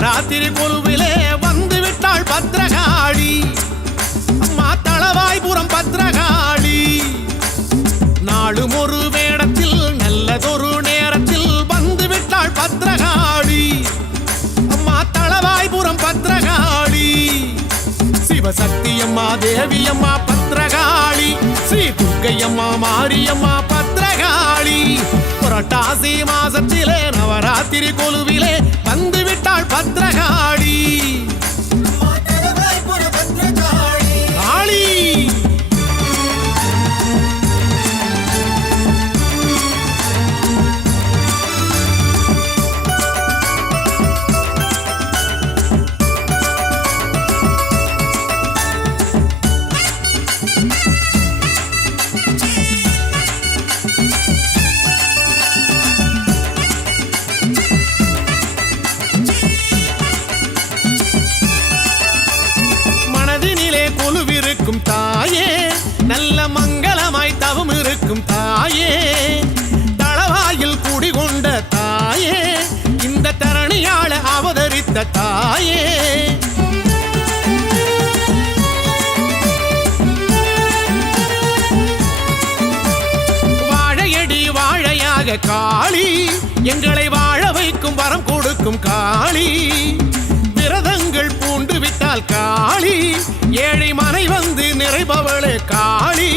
நவராத்திரி கொலுவிலே வந்து விட்டாள் பத்ரகாளி. அம்மா தளவாய்புரம் பத்ரகாளி. நாளும் ஒரு வேடத்தில் நல்லதொரு நேரத்தில் வந்து விட்டாள் பத்ரகாளி. அம்மா தளவாய்புரம் பத்ரகாளி. சிவசக்தியம்மா தேவியம்மா பத்ரகாளி. ஸ்ரீ துர்க்கையம்மா மாரியம்மா பத்ரகாளி. புரட்டாசி மாசத்திலே நவராத்திரி கொலுவிலே வந்து விட்டாள் பத்ரகாளி. காளி தாயே, நல்ல மங்களமாய் தவம் இருக்கும் தாயே, தளவாயில் குடிகொண்ட தாயே, இந்த தரணியாள அவதரித்த தாயே. வாழையடி வாழையாக காளி, எங்களை வாழ வைக்கும் வரம் கொடுக்கும் காளி. விரதங்கள் பூண்டு விட்டால் காளி, ஏழை மனை வந்து நிறைபவளே காளி.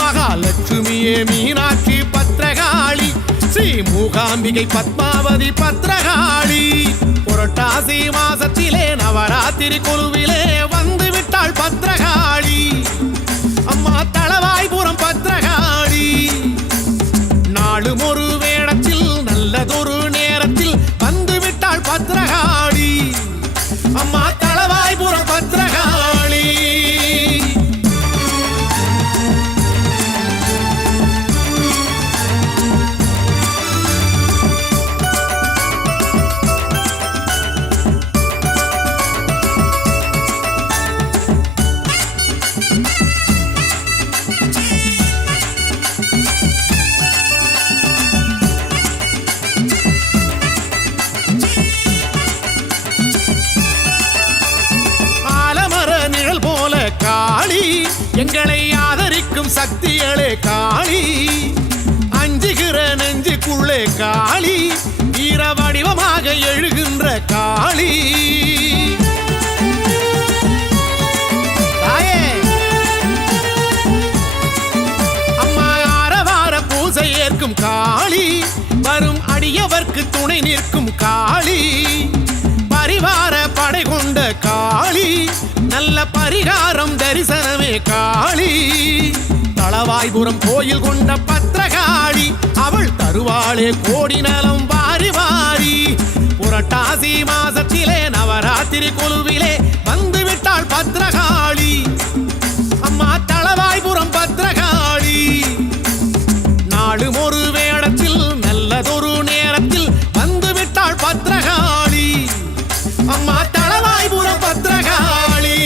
மகாலட்சுமியே மீனாட்சி பத்ரகாளி. ஸ்ரீ மூகாம்பிகை பத்மாவதி பத்ரகாளி. புரட்டாசி மாசத்திலே நவராத்திரி கொலுவிலே வந்து விட்டாள் பத்ரகாளி. அம்மா தளவாய்புரம் பத்ரகாளி. நாளும் ஒரு வேடத்தில் நல்லதொரு நேரத்தில் வந்து விட்டாள் பத்ரகாளி. அம்மா தளவாய்புரம் பத்ரகாளி. காளி, எங்களை ஆதரிக்கும் சக்திகளே காளி. அஞ்சுகிற நெஞ்சுக்குள்ளே காளி, வீர வடிவமாக எழுகின்ற காளி. அம்மா ஆரவார பூசை ஏற்கும் காளி, வரும் அடியவர்க்கு துணை நிற்கும் காளி. பரிவார படை கொண்ட காளி, நல்ல பரிகாரம் தரிசனமே காளி. தளவாய்புரம் கோயில் கொண்ட பத்ரகாளி, அவள் தருவாளே கோடி நலம் வாரி வாரி. புரட்டாசி மாசத்திலே நவராத்திரி கொலுவிலே வந்து விட்டாள் பத்ரகாளி. அம்மா தளவாய்புரம் பத்ரகாளி. நாளும் ஒரு வேடத்தில் நல்லதொரு நேரத்தில் வந்து விட்டாள் பத்ரகாளி. அம்மா தளவாய்புரம் பத்ரகாளி.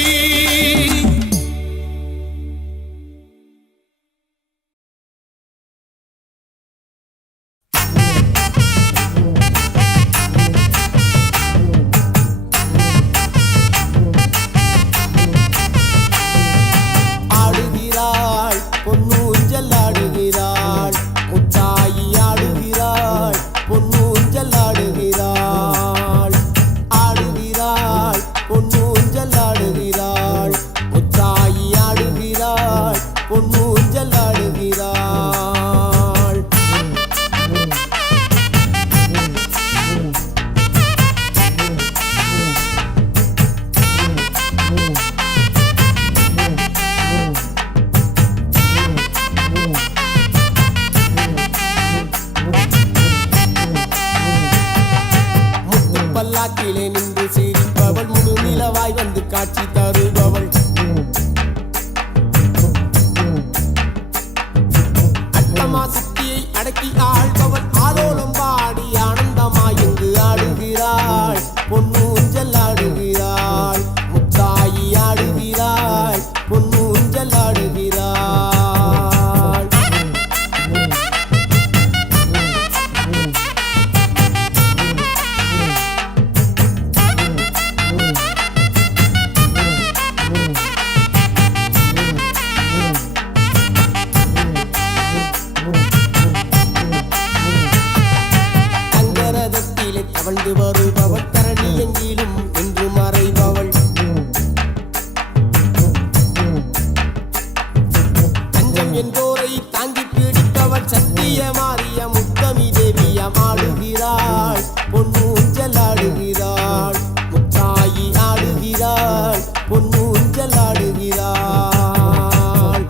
என்போரை தாங்கி பிடிப்பவள் சத்திய மாறிய முத்தமி தேவியம் ஆடுகிறாள் பொன்னூஞ்சல் ஆடுகிறாள் முத்தாயி ஆடுகிறாள் பொன்னூஞ்சல் ஆடுகிறாள்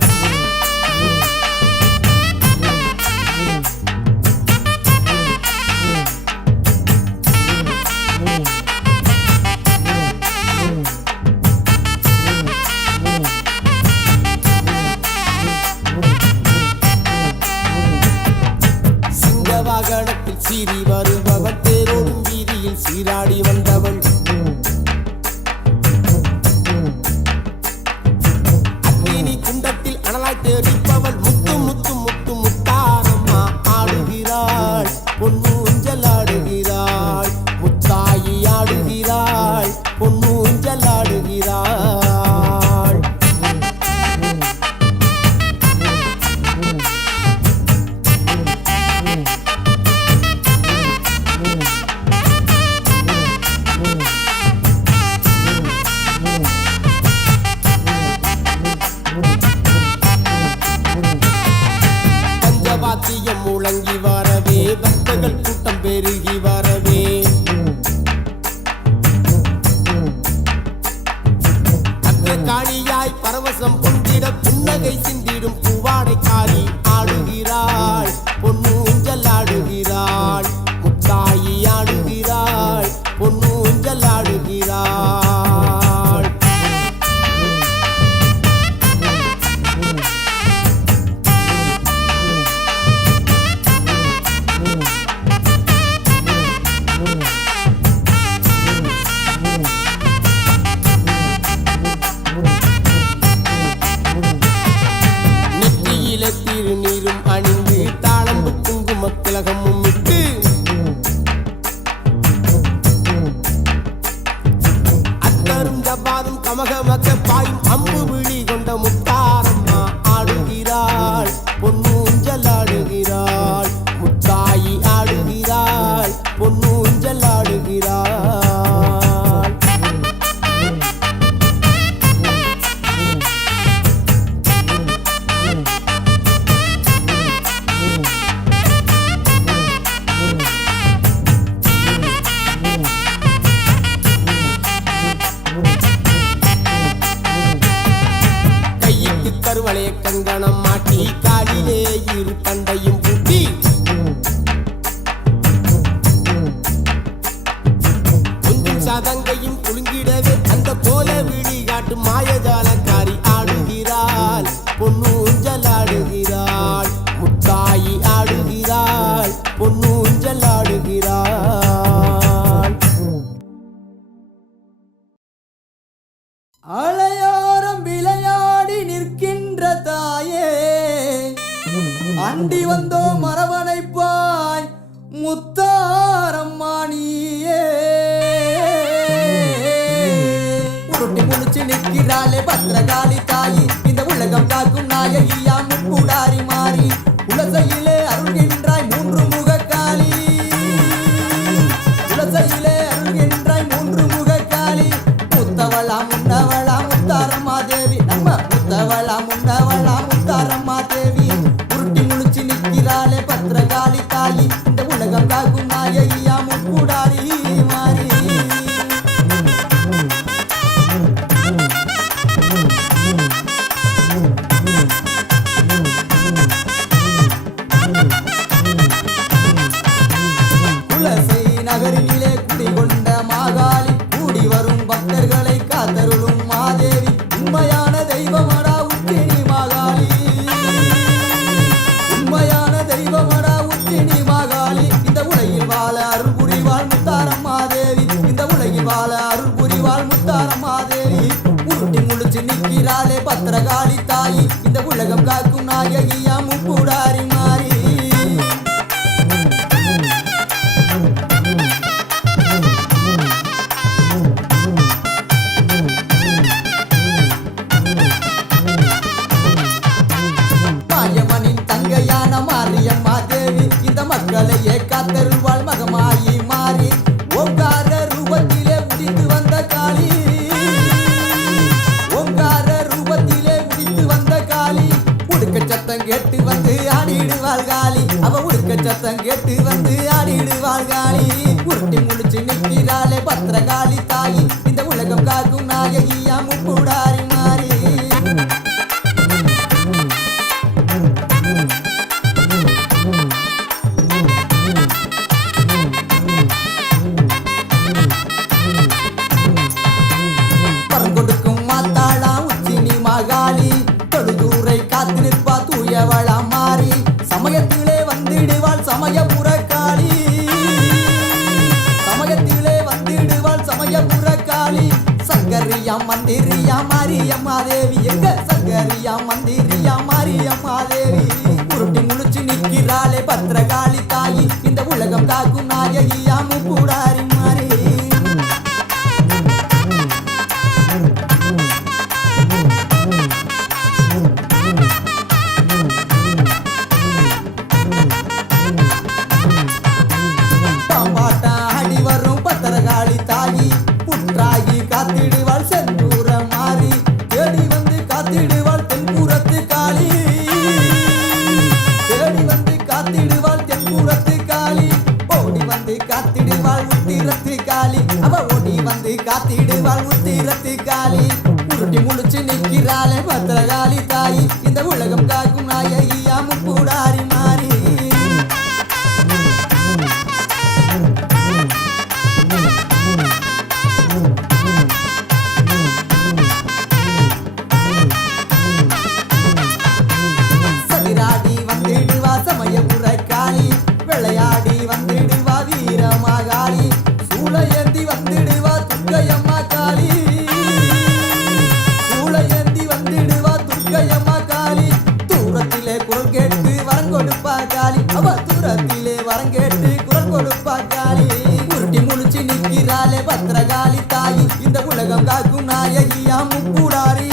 வாகனத்தில் சீறி வருபவள் தேரோடும் வீதியில் சீராடி வந்தவள் அக்னி குண்டத்தில் அனலாய் தேடிப்பவள் முத்து முத்து முத்து முத்தாரம்மா ஆடுகிறாள் பொன்னூஞ்சல் ஆடுகிறாள் முத்தாயி ஆடுகிறாள் பொன்னூஞ்சல் ஆடுகிறாள் பஞ்சவாத்தியம் முழங்கி வரவே பக்தர்கள் கூட்டம் பெருகி வரவே காளியாய் பரவசம் பொங்கிட புன்னகை சிந்திடும் பூவாடை காரி ஆடுகிறாள் பொன்னூஞ்சல் ஆடுகிறாள் முத்தாயி ஆடுகிறாள் பொன்னூஞ்சல் ஆடுகிறாள் திருநீரும் அணிந்து தாளம்பு குங்கும திலகமும் இட்டு அத்தரும் ஜப்பாதும் கமகமக்க பாயும் அம்பு விழி கொண்ட முத்தாரம்மா ஆடுகிறாள் பொன்னூஞ்சல் ஆடுகிறாள் முத்தாயி ஆடுகிறாள் பொன்னூஞ்சல் ஆடுகிறாள் கருவளைய கங்கணம் மாட்டி காலிலே இரு தண்டையும் பூட்டி கொஞ்சம் சதங்கையும் குலுங்கிடவே அந்த கோல விழி காட்டும் மாயஜாலக்காரி ஆடுகிறாள் பொன்னூஞ்சல் ஆடுகிறாள் முத்தாயி ஆடுகிறாள் பொன்னூஞ்சல் ஆடுகிறாள் அலையோரம் விளையாடி நிற்கின்ற தாயே அண்டி வந்தோ மரவணைப்பாய் முத்தாரம்மானியே உருட்டி முடிச்சு நிற்கிறாளே பத்திரகாளி தாயி இந்த உலகம் காக்கும் நாயகியா முக்கூடாரி மாறி உலசையிலே அருள்கின்றாய் மூன்று முக காளி உலசையிலே அருள்கின்றாய் மூன்று முக காளி முத்தவளா முன்னவளா முத்தாரம்மா தேவி நம்ம முத்தவளா முன்னவளா முத்தாரம்மா தேவி உருட்டி முழிச்சு நிற்கிறாளே பத்திரகாளி தாயி இந்த உலகம் காக்கும் நாயகியா முக்கூடாரி மாறி குலசை நகரிலே குடிகொண்ட மாகாளி கூடி வரும் பக்தர்களை காத்தருளும் மாதேவி உண்மையான தெய்வமடா உச்சினி மாகாளி உண்மையான தெய்வமடா உச்சினி மாகாளி இந்த உலகில் வாழ அருள் புரிவாள் முத்தாரம்மா தேவி இந்த உலகில் வாழ அருள் புரிவாள் முத்தாரம்மா தேவி உருட்டி முழிச்சு நிற்கிறாளே பத்திரகாளி தாயி இந்த உலகம் காக்கும் நாயகியா முக்கூடாரி மாறி தங்கையான மாரியம்மா தேவி இந்த மக்களையே காத்தருள்வாள் மகமாயி மாறி ஓங்கார ரூபத்திலே உதித்து வந்த காளி ஓங்கார ரூபத்திலே உதித்து வந்த காளி உடுக்க சத்த சத்தம் கேட்டு வந்து ஆடிடுவாள் காளி அவ உடுக்க சத்தம் கேட்டு வந்து ஆடிடுவாள் காளி உருட்டி முடிச்சு நிற்கிறாளே பத்திரகாளி தாயி இந்த உலகம் காக்கும் நாயகியா முப்புடாரி மாறி பறங்கொடுக்கும் மாத்தாளா உச்சினி மகாளி தொழுதூரை காத்து நிற்பா தூயவளா மாறி சமயத்திலே வந்திடுவாள் சமயபுர காளி சமயத்திலே வந்திடுவாள் சமயபுர காளி சங்கரியா மந்திரியா மாரியம்மா தேவி எங்க சங்கரியா மந்திரியா மாரியம்மா தேவி உருட்டி முழிச்சு நிற்கிறாளே பத்திரகாளி தாயி இந்த உலகம் காக்கும் நாயகியா முப்புடாரி மாறி பாம்பாட்டாடி வரும் பத்திரகாளி தாயி புற்றாகி காத்திடுவாள் செந்தூர மாறி தேடி வந்து காத்திடுவாள் தென்புறத்து காளி தேடி வந்து காத்திடுவாள் தென்புறத்து காளி ஓடி வந்து காத்திடுவாள் உத்திரத்து காளி அவ ஓடி வந்து காத்திடுவாள் உத்திரத்து காளி உருட்டி முழிச்சு நிற்கிறாளே பத்திரகாளி தாயி இந்த உலகம் காக்கும் நாயகியா முப்புடாரி மாறி சதிராடி வந்திடுவா சமயபுர காளி விளையாடி வந்திடுவா வீரமாகாளி சூளையேந்தி வந்திடுவா துர்க்கையம்மா காளி சூளையேந்தி வந்திடுவா துர்க்கையம்மா காளி தூரத்திலே குரல் கேட்டு வரம் கொடுப்பா காளி அவ தூரத்திலே வரம் கேட்டு குரல் கொடுப்பா காளி உருட்டி முழிச்சு நிற்கிறாளே பத்திரகாளி தாயி இந்த உலகம் காக்கும் நாயகியா முப்புடாரி